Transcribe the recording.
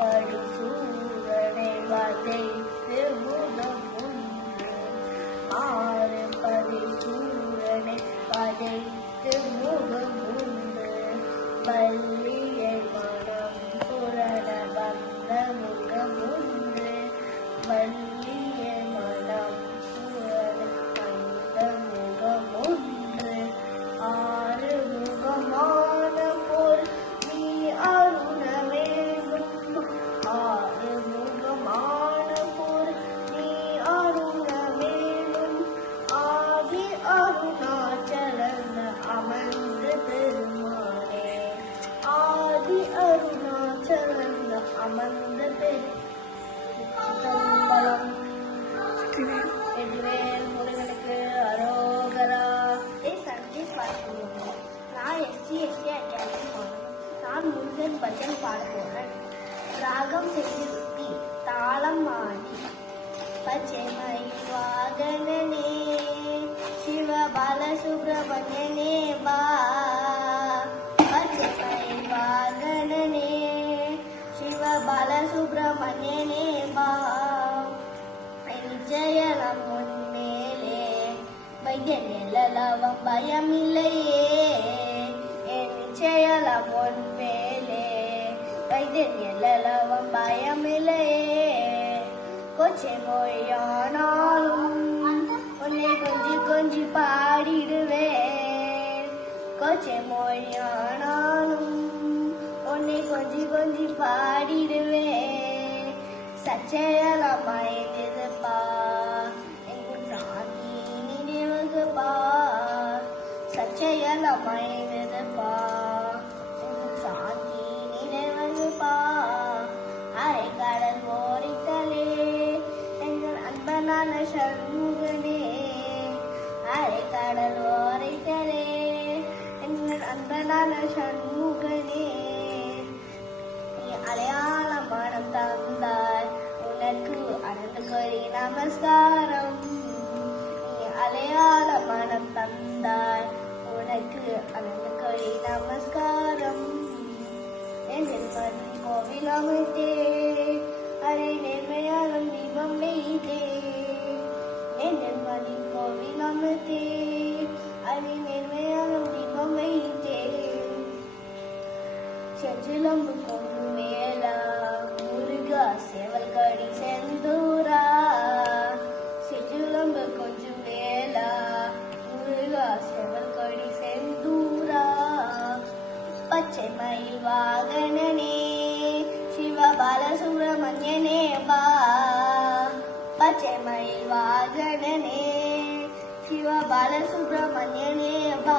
படி சூரனை வதைத்து முகம் ஒன்று மாறு படி சூரனை வதைத்து முகம் ஒன்று பள்ளியை மனம் புரண வந்த முகம் ஒன்று அமர்ந்த பெரும்பலம் வெற்றிவேல் முருகனுக்கு அரோகரா ஏ சந்தீப் பாடுகிறேன் நான் எஸ்சி எஸ்சி அகாடமி நான் முருகன் பஜன் பாட ராகம் செஞ்சு தாளம் ஆடி பச்சை மயில் வாகனனே சிவ பாலசுப்ரமணியனே வைத்தியம் பயமில்லையே. என் நிச்சயலம் முன்மேலே வைத்தியம் பயமில்லையே. கொச்சை மொழியானாலும் உன்னை கொஞ்சி கொஞ்சி பாடிடுவேன். கொச்சை மொழியானாலும் உன்னை கொஞ்சி கொஞ்சி பாடிடுவேன். சச்சையலாம் பயந்தது பா சச்சையெல்லாம் மயங்குதுப்பா சாந்தி நினைவுதுப்பா அரை கடல் ஓரித்தலே எங்கள் அன்பனான சண்முகனே அரை கடல் ஓரித்தலே எங்கள் அன்பனான சண்முகனே நீ அடையாள மனம் தந்தாய். உனக்கு அனந்த கொடி நமஸ்காரம். நீ அலையாள மனம் தந்தாய். അനന്തക്ക് അനന്തക്കഴി നമസ്കാരം എൻ്റെ മതി കോവിലാമറ്റേ അരയിലെ മലയാളം ദീപം വെയിലേ എൻ്റെ മതി കോവിലാമത്തേ അരയിലെ മലയാളം ദീപം വെയിലേ ചെഞ്ചിലമ്പ് കോ பச்சை மயில் வாகனனே சிவ பாலசுப்ரமணியனே பா